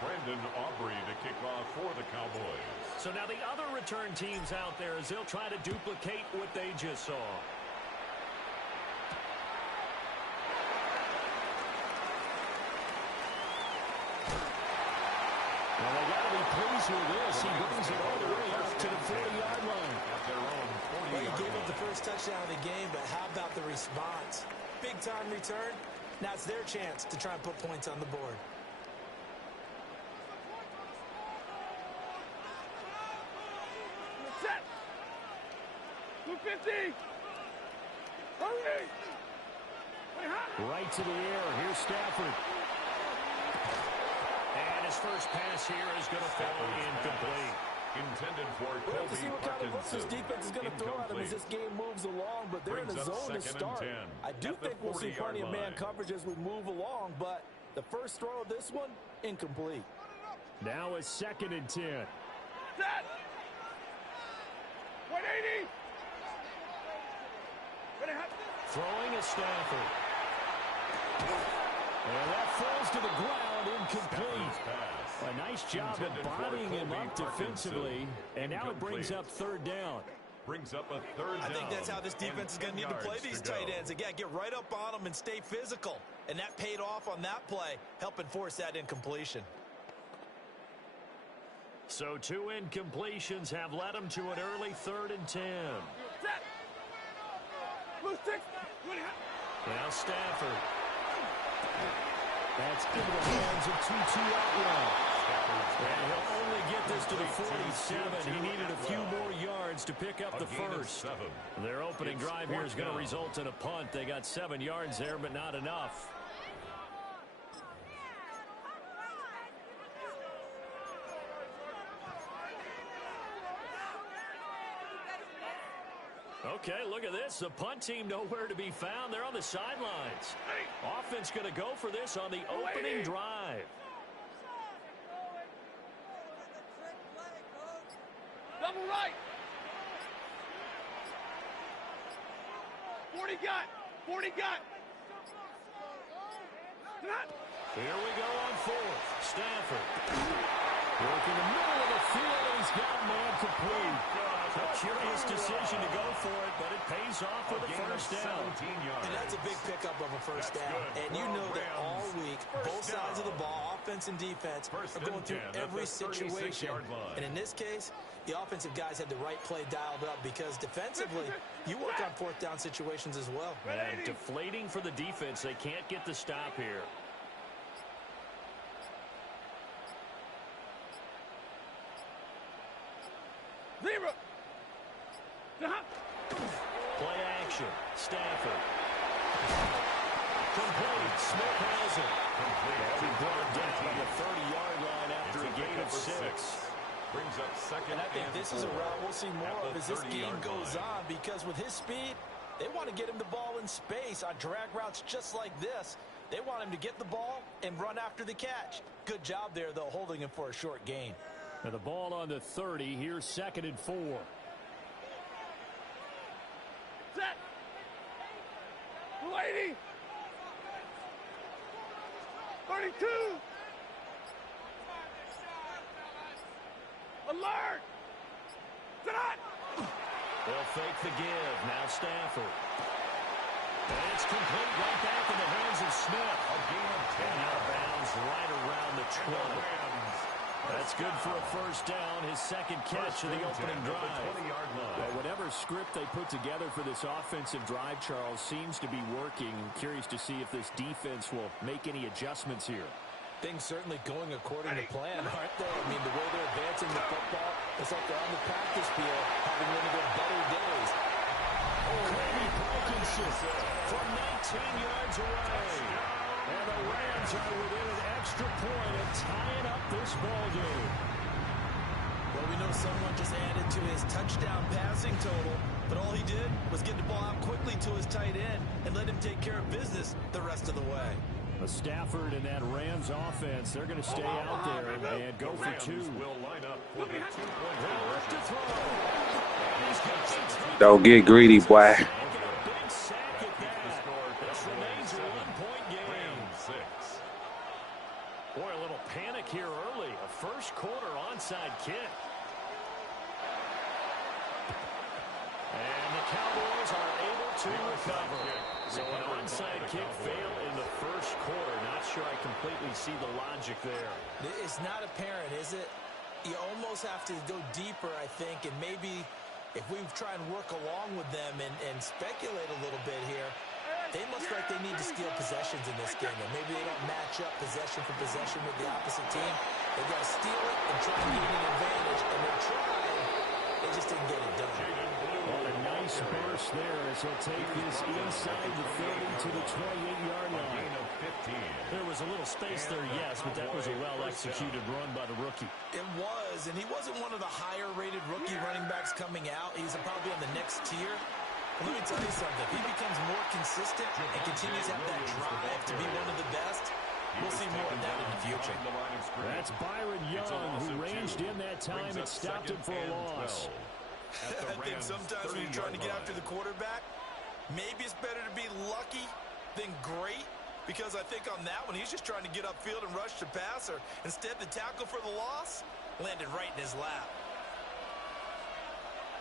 Brandon Aubrey to kick off for the Cowboys. So now the other return teams out there as they'll try to duplicate what they just saw. Well, they got to be pleased with this. He brings it all the way up to the 40-yard line. At their own 40-yard Well, he gave line. up the first touchdown of the game, but how about the response? Big-time return. Now it's their chance to try and put points on the board. Set. 250. Hurry. Right to the air. Here's Stafford. And his first pass here is going to fall incomplete. Intended for We'll have to Kobe see what kind of looks this Parkinson. defense is going to throw at him as this game moves along, but they're in a Brings up zone to second and start. 10 I do at the think we'll see 40-yard plenty of man line. coverage as we move along, but the first throw of this one, incomplete. Now it's second and 10. Set. 180. Throwing a Stafford. And that falls to the ground, incomplete. A nice job of Intended for bodying him Kobe up defensively. And now it brings up third down. Brings up a third down. I think that's how this defense is going to need to play these tight ends. Again, get right up on them and stay physical. And that paid off on that play, helping force that incompletion. So 2 incompletions have led him to an early 3rd and 10. Set. Blue stick. Now Stafford. That's into the hands of Tutu Atwell. And he'll only get this to the 47. He needed a few more yards to pick up the first. Their opening drive here is going to result in a punt. They got 7 yards there, but not enough. Okay, look at this. The punt team nowhere to be found. They're on the sidelines. Offense going to go for this on the opening drive. Double right. 40 got. 40 got. Here we go on 4th. Stafford. Working the middle of the field, and he's got man complete. A curious decision to go for it, but it pays off with a first down. And that's a big pickup of a first down. And you know that all week, both sides of the ball, offense and defense, are going through every situation. And in this case, the offensive guys had the right play dialed up because defensively, you work on 4th down situations as well. And deflating for the defense. They can't get the stop here. Zero. Play action. Stafford. Complete. Smith has it. They'll be brought down on the 30-yard line after a gain of 6. Brings up second And I think this is a route we'll see more at of the as this 30-yard game goes line. on because with his speed, they want to get him the ball in space on drag routes just like this. They want him to get the ball and run after the catch. Good job there, though, holding him for a short gain. And the ball on the 30. Here's 2nd and 4. Set. 280. 32. Alert. Set. They'll fake the give. Now Stafford. And it's complete right back in the hands of Smith. A gain of 10. Out of bounds right around the 20. That's good for a first down. His second catch of the opening drive. Well, whatever script they put together for this offensive drive, Charles, seems to be working. I'm curious to see if this defense will make any adjustments here. Things certainly going according to plan, aren't they? I mean, the way they're advancing the football, it's like they're on the practice field having one of their better days. Kobe Parkinson from 19 yards away. And the Rams are within an extra point and tying up this ball game. Well, we know someone just added to his touchdown passing total, but all he did was get the ball out quickly to his tight end and let him take care of business the rest of the way. Stafford and that Rams offense, they're going to stay out there and go for 2. will line up for the 2-point They'll look to throw. And he's got some Don't get greedy, boy. taking a big sack at that. This remains a 1-point game. Rams 6. Boy, a little panic here early. A first quarter onside kick. And the Cowboys are able to recover. So an onside kick fail in the first quarter. Not sure I completely see the logic there. It's not apparent, is it? You almost have to go deeper, I think, and maybe if we try and work along with them and speculate a little bit here, they must feel like they need to steal possessions in this game, and maybe they don't match up possession for possession with the opposite team. They've got to steal it and try and gain an advantage, and they're trying. They just didn't get it done. Well, a nice burst there as he'll take this inside the 30 to the 28-yard line. There was a little space there, yes, but that was a well-executed run by the rookie. It was, and he wasn't one of the higher-rated rookie running backs coming out. He's probably on the next tier. Let me tell you something. If he becomes more consistent and continues to have that drive to be one of the best, we'll see more of that in the future. That's Byron Young, who ranged in that time and stopped him for a loss. I think sometimes when you're trying to get after the quarterback, maybe it's better to be lucky than great, because I think on that one, he's just trying to get upfield and rush the passer. Instead, the tackle for the loss landed right in his lap.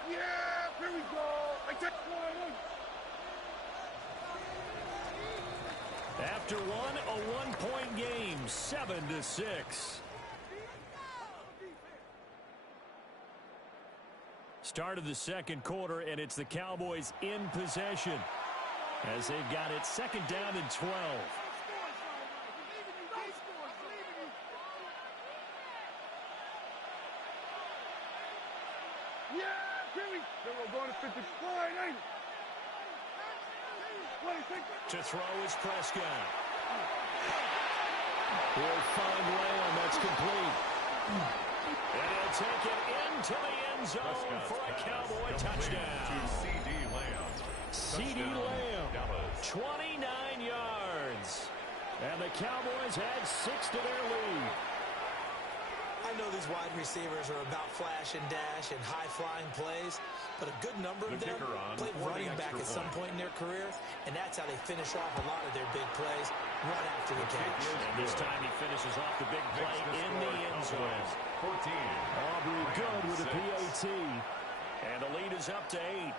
Yeah, here we go. Like that. After one, a one-point game, 7-6. Start of the second quarter, and it's the Cowboys in possession as they've got it second down and 12. Yeah, here we go. We're going to 54, ain't it? To throw is Prescott. He'll find Lamb. That's complete. And he'll take it into the end zone for a Cowboy touchdown. C.D. Lamb. C.D. Lamb, 29 yards. And the Cowboys add 6 to their lead. I know these wide receivers are about flash and dash and high-flying plays, but a good number of them played running back at some point in their career, and that's how they finish off a lot of their big plays, right after the catch. And this time he finishes off the big play in the end zone. 14. Aubrey good with a PAT. And the lead is up to 8.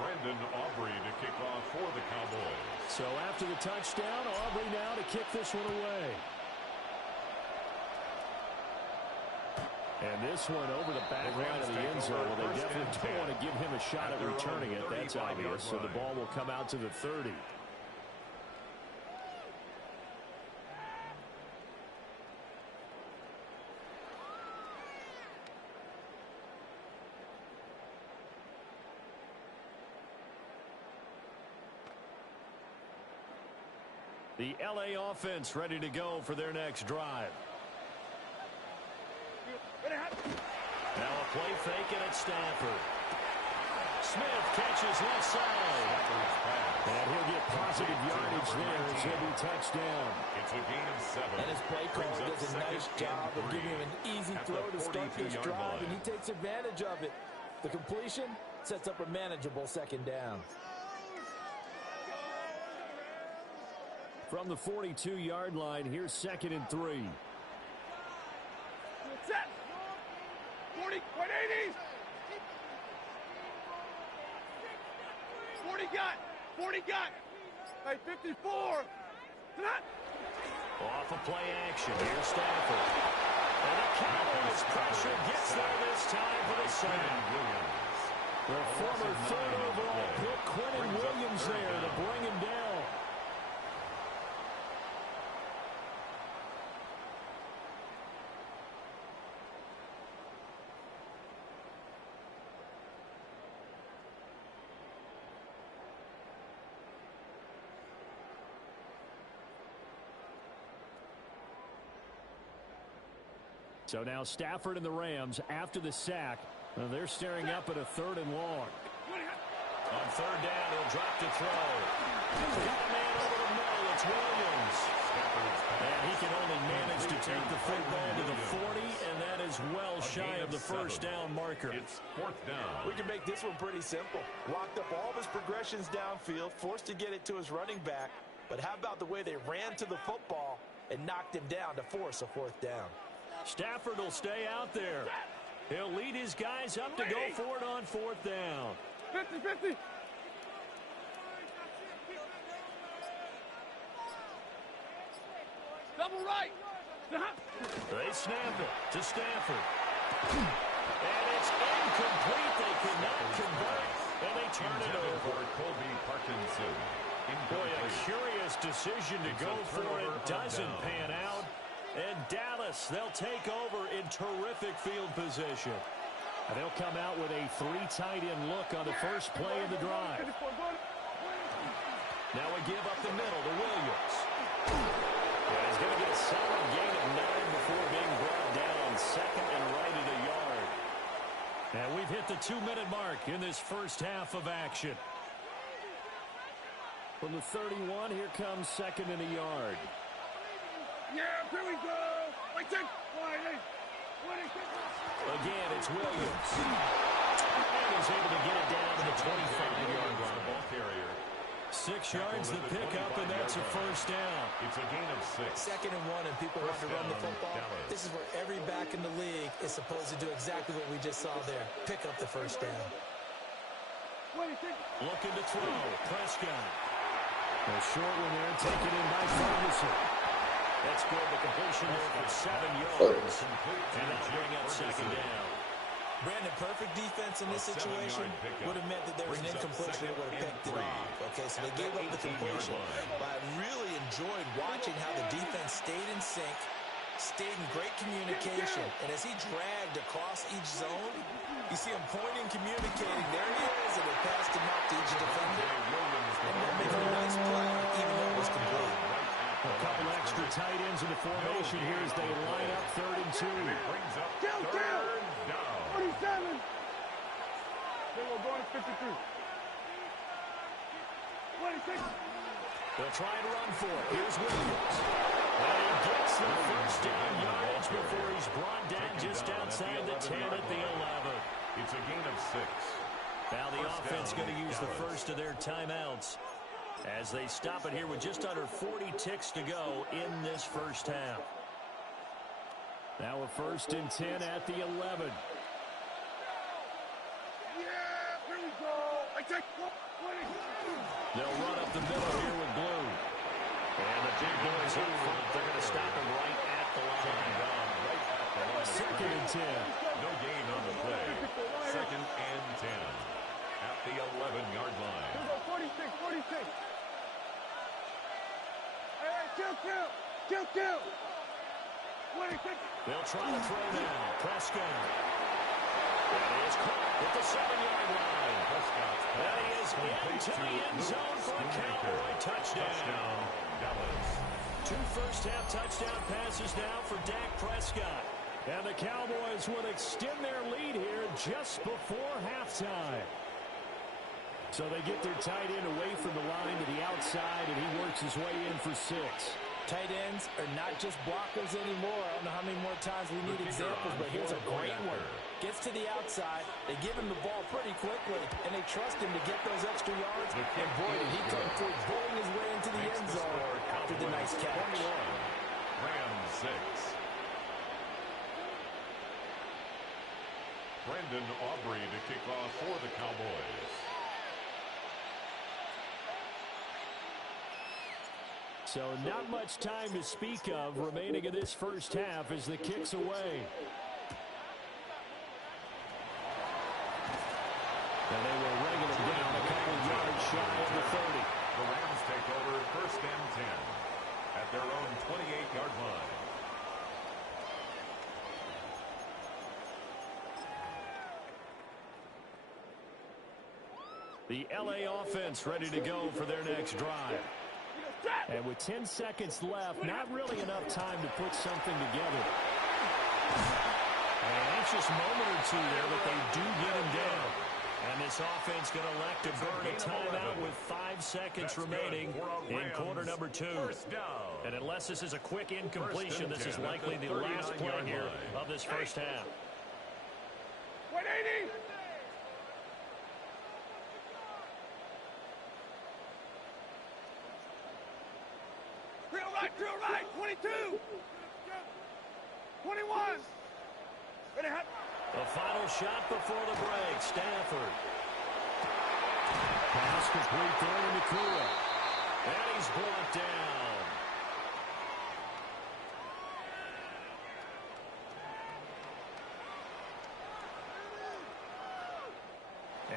Brendan Aubrey to kick off for the Cowboys. So after the touchdown, Aubrey now to kick this one away. And this one over the back line of the end zone. Well, they definitely don't want to give him a shot at returning it. That's obvious. So the ball will come out to the 30. The LA offense ready to go for their next drive. Now a play fake and it's Stafford. Smith catches left side. And he'll get positive yardage there as he'll be touchdown. It's a gain of 7. And his play caller does a nice job of giving him an easy throw to start this drive, and he takes advantage of it. The completion sets up a manageable second down. From the 42-yard line, here's 2nd and 3. Set. 40, 180. 40 got. 40 got. Hey, 54. Not. Off a play action. Here's Stafford. And the Cowboys pressure gets there this time for the sack. The former 3rd overall pick, Quentin Williams, there to bring him down. So now Stafford and the Rams after the sack. They're staring up at a 3rd and long. On 3rd down, he'll drop to throw. Got a man over the middle. It's Williams. And he can only manage to take the football to the well shy of the first down marker. It's fourth down. We can make this one pretty simple. Locked up all of his progressions downfield, forced to get it to his running back. But how about the way they ran to the football and knocked him down to force a fourth down? Stafford will stay out there. He'll lead his guys up to go for it on fourth down. 50-50. Double right. They snap it to Stafford. And it's incomplete. They could not convert. And they turn it over. Colby Parkinson. Boy, a curious decision to go for it. Doesn't pan out. And Dallas, they'll take over in terrific field position. And they'll come out with a 3 tight end look on the first play of the drive. Now we give up the middle to Williams. And he's going to get a solid gain of 9 before being brought down. Second and right at a yard. And we've hit the 2-minute mark in this first half of action. From the 31, here comes second and a yard. Yeah, here we go. Again, it's Williams. And he's able to get it down to the 25-yard line. The ball carrier. 6 yards the pickup, and that's a first down. It's a gain of 6. Second and 1, and people want to run the football. This is where every back in the league is supposed to do exactly what we just saw there. Pick up the first down. Looking to throw. Prescott. A short one there, taken in by Ferguson. That's good. The completion there for 7 yards. And that'll bring up second down. Brandon, perfect defense in this situation would have meant that there was an incompletion that would have picked it off. Okay, so they gave up the completion. But I really enjoyed watching how the defense stayed in sync, stayed in great communication. And as he dragged across each zone, you see him pointing, communicating. There he is, and they passed him off to each defender. And they're making a nice play, even though it was complete. A couple extra tight ends in the formation here as they line up 3rd and 2. Brings up third down. 47. They will go to 53. 26. They'll try and run for it. Here's Williams. And he gets the first down yardage before he's brought down just outside the 10 at the 11. It's a gain of 6. Now the offense going to use the first of their timeouts as they stop it here with just under 40 ticks to go in this first half. Now a 1st and 10 at the 11. They'll run up the middle here with Blue. And the big boys up front, they're going to stop him right at the line. 2nd and 10. No gain on the play. 2nd and 10 at the 11-yard line. 46. Hey, kill. 26. They'll try to throw now. Prescott. That is caught at the 7-yard line. That is into the end zone for a Cowboy touchdown. Dallas. 2 first-half touchdown passes now for Dak Prescott. And the Cowboys will extend their lead here just before halftime. So they get their tight end away from the line to the outside, and he works his way in for 6. Tight ends are not just blockers anymore. I don't know how many more times we need examples, but here's a great one. Gets to the outside, they give him the ball pretty quickly, and they trust him to get those extra yards. And boy, did he come through, bowling his way into the end zone after the nice catch. Rams 6. Brendan Aubrey to kick off for the Cowboys. So not much time to speak of remaining in this first half as the kick's away. And they will ring it down a couple yards shy of the 30. The Rams take over 1st and 10 at their own 28-yard line. The LA offense ready to go for their next drive. And with 10 seconds left, not really enough time to put something together. An anxious moment or two there, but they do get him down. And this offense going to elect to burn a timeout with 5 seconds remaining in quarter number 2. And unless this is a quick incompletion, this is likely the last play here of this first half. 180. Drill right, 22. 21. Ready, hot. The final shot before the break, Stafford. Pass complete there to Nakua. And he's brought down.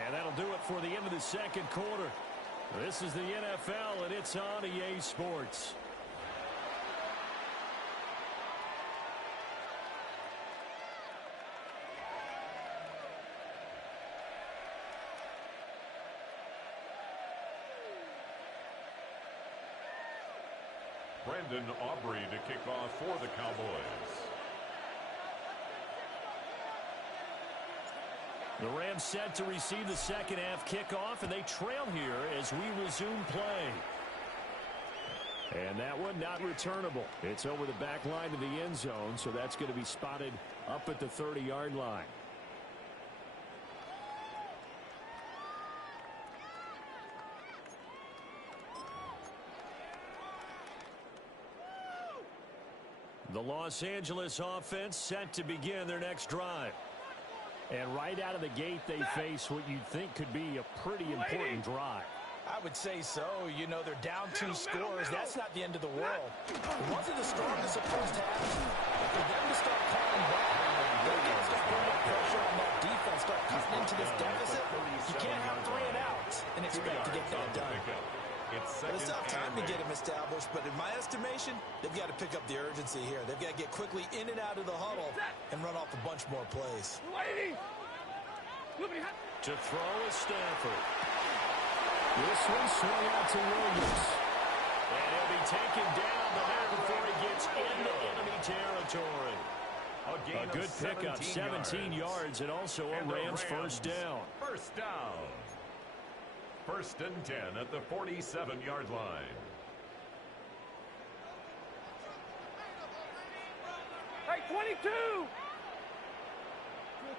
And that'll do it for the end of the second quarter. This is the NFL, and it's on EA Sports. Brandon Aubrey to kick off for the Cowboys. The Rams set to receive the second half kickoff, and they trail here as we resume play. And that one not returnable. It's over the back line of the end zone, so that's going to be spotted up at the 30-yard line. The Los Angeles offense set to begin their next drive. And right out of the gate, they face what you'd think could be a pretty important drive. I would say so. You know, they're down 2 scores. That's not the end of the world. It wasn't the strongest of first half. For them to start calling back, they're going to start putting up pressure on that defense, start cutting into this deficit. You can't have 3 and outs and expect to get that done. It's not time to get them established, but in my estimation, they've got to pick up the urgency here. They've got to get quickly in and out of the huddle and run off a bunch more plays. To throw is Stafford. This one swung out to Williams. And he'll be taken down the man before he gets into enemy territory. A good pickup, 17 yards, and also a Rams first down. First down. 1st and 10 at the 47-yard line. Hey, 22.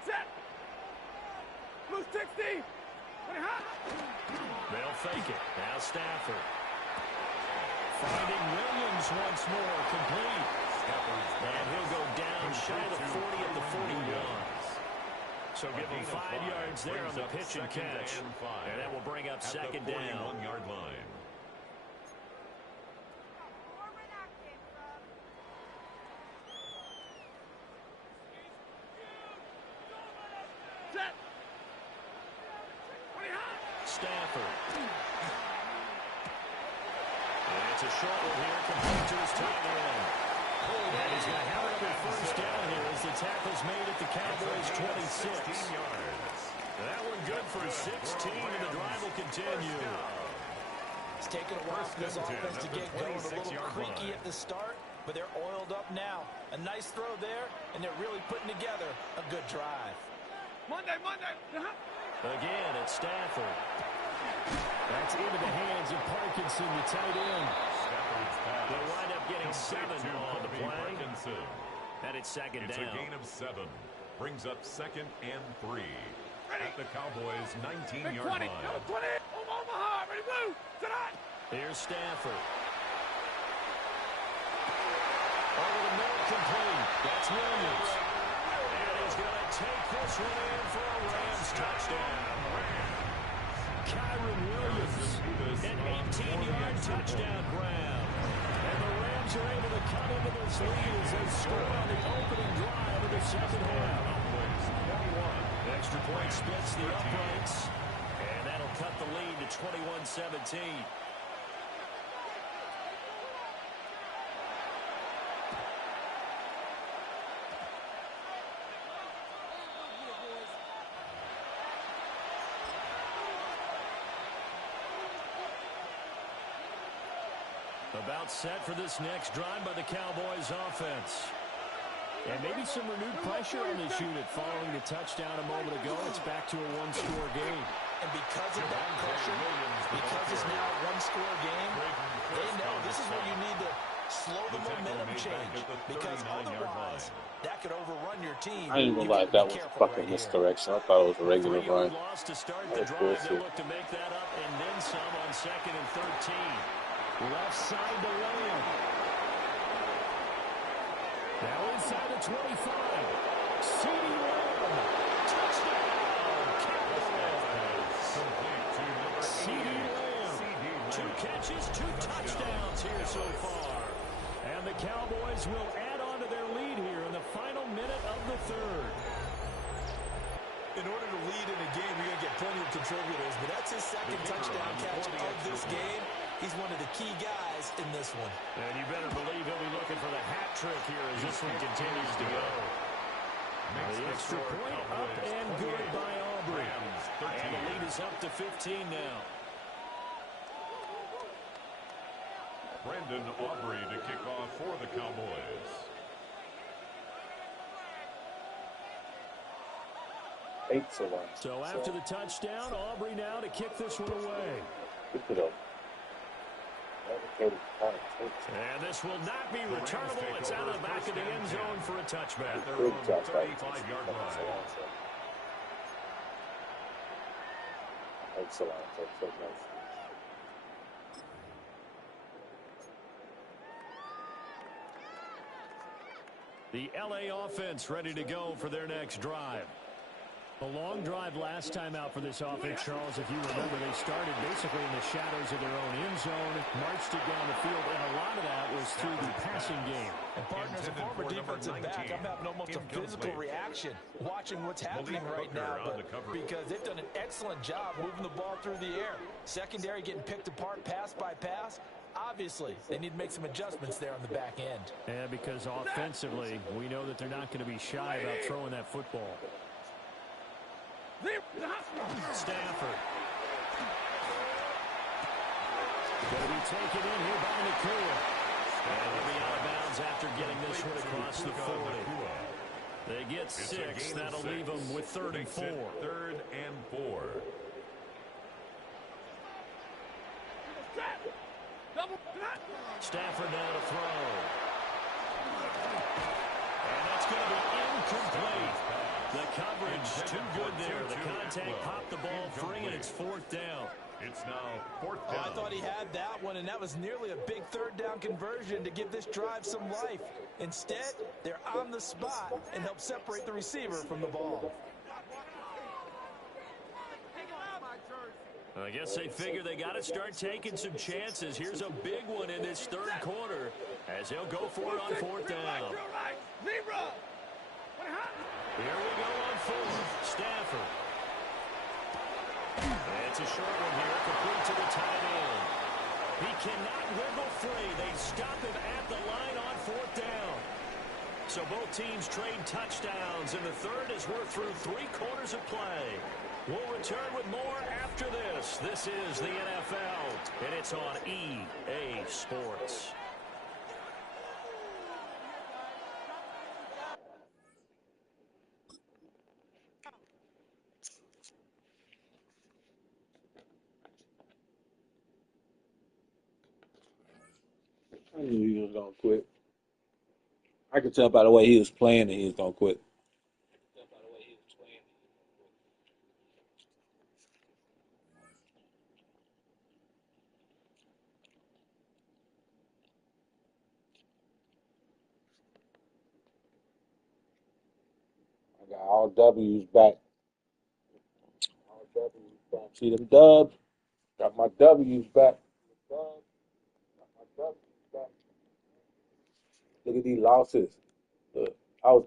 Set. Blue 60. They'll fake it. Now Stafford. Finding Williams once more, complete. And he'll go down shy of the 40 at the 41. So give him 5 yards there on the pitch and catch. And that will bring up second down. 41-yard line. Stafford. And it's a short one here, complete to his tight end. And he's going to have another first down here as the tackle's made at the Cowboys' 26. That one good for 16, and the drive will continue. It's taken a while for this offense to get going, a little creaky at the start, but they're oiled up now. A nice throw there, and they're really putting together a good drive. Monday. Again, it's Stafford. That's into the hands of Parkinson, the tight end. They'll wind up getting 7 on the play. And it's second down. It's a gain of 7. Brings up 2nd and 3. At the Cowboys' 19-yard line. 20. Omaha. Ready, blue. Here's Stafford. Over the middle, complete. That's Williams. And he's going to take this one in for a Rams touchdown. Kyron Williams, an 18-yard touchdown grab. And the Rams are able to cut into this lead as they score on the opening drive of the second half. Extra point splits the uprights, and that'll cut the lead to 21-17. About set for this next drive by the Cowboys offense. And maybe some renewed pressure on this unit following the touchdown a moment ago. It's back to a one-score game. And because of that pressure, because it's now a one-score game, they know this is where you need to slow the momentum change. Because otherwise, that could overrun your team. I ain't gonna lie, that was a fucking misdirection. I thought it was a regular run. Loss to start the drive. They'll look to make that up and then some on 2nd and 13. Left side to Williams. Now inside the 25. C.D. Lamb. Touchdown. C.D. Lamb. 2 catches, 2 touchdowns here so far. And the Cowboys will add on to their lead here in the final minute of the third. In order to lead in a game, you're going to get plenty of contributors, but that's his second touchdown catch of this game. He's one of the key guys in this one. And you better believe he'll be looking for the hat trick here as this one continues to go. The extra point up and good by Aubrey. And the lead is up to 15 now. Brandon Aubrey to kick off for the Cowboys. So after the touchdown, Aubrey now to kick this one away. And this will not be returnable. It's out of the back of the end zone for a touchback. Their own 35-yard line. The LA offense ready to go for their next drive. A long drive last time out for this offense, Charles. If you remember, they started basically in the shadows of their own end zone, marched it down the field, and a lot of that was through the passing game. And partners, a former defensive back, I'm having almost a physical reaction watching what's happening right now, because they've done an excellent job moving the ball through the air. Secondary getting picked apart pass by pass. Obviously, they need to make some adjustments there on the back end. Yeah, because offensively, we know that they're not going to be shy about throwing that football. Stafford. Going to be taken in here by Nakua. And he'll be out of bounds after getting this one across the 40. They get 6. That'll leave them with 3rd and 4. 3rd and 4. Stafford now to throw. And that's going to be incomplete. The coverage too good there. The contact popped the ball free, and it's 4th down. It's now 4th down. I thought he had that one, and that was nearly a big 3rd down conversion to give this drive some life. Instead, they're on the spot and help separate the receiver from the ball. I guess they figure they got to start taking some chances. Here's a big one in this 3rd quarter as they'll go for it on 4th down. Here we go on 4th. Stafford. It's a short one here, complete to the tight end. He cannot wiggle free. They stop him at the line on 4th down. So both teams trade touchdowns, and the 3rd as we're through 3 quarters of play. We'll return with more after this. This is the NFL, and it's on EA Sports. I knew he was going to quit. I could tell by the way he was playing that he was going to quit. I got all W's back. See them dubs? Got my W's back. Look at these losses. Look, I was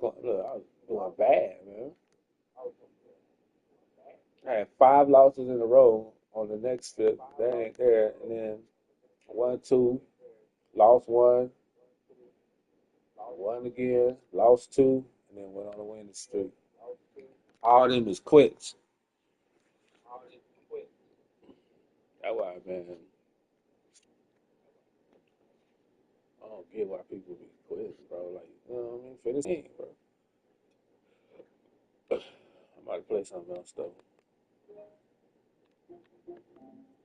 doing bad, man. I had 5 losses in a row on the next trip. That ain't there. And then 1, 2, lost 1, won again, lost 2, and then went on a winning streak. All of them is quits. That's why, man. I don't get why people be quitting, bro. Like, You know what I mean? For this game, bro. I'm about to play something else, though.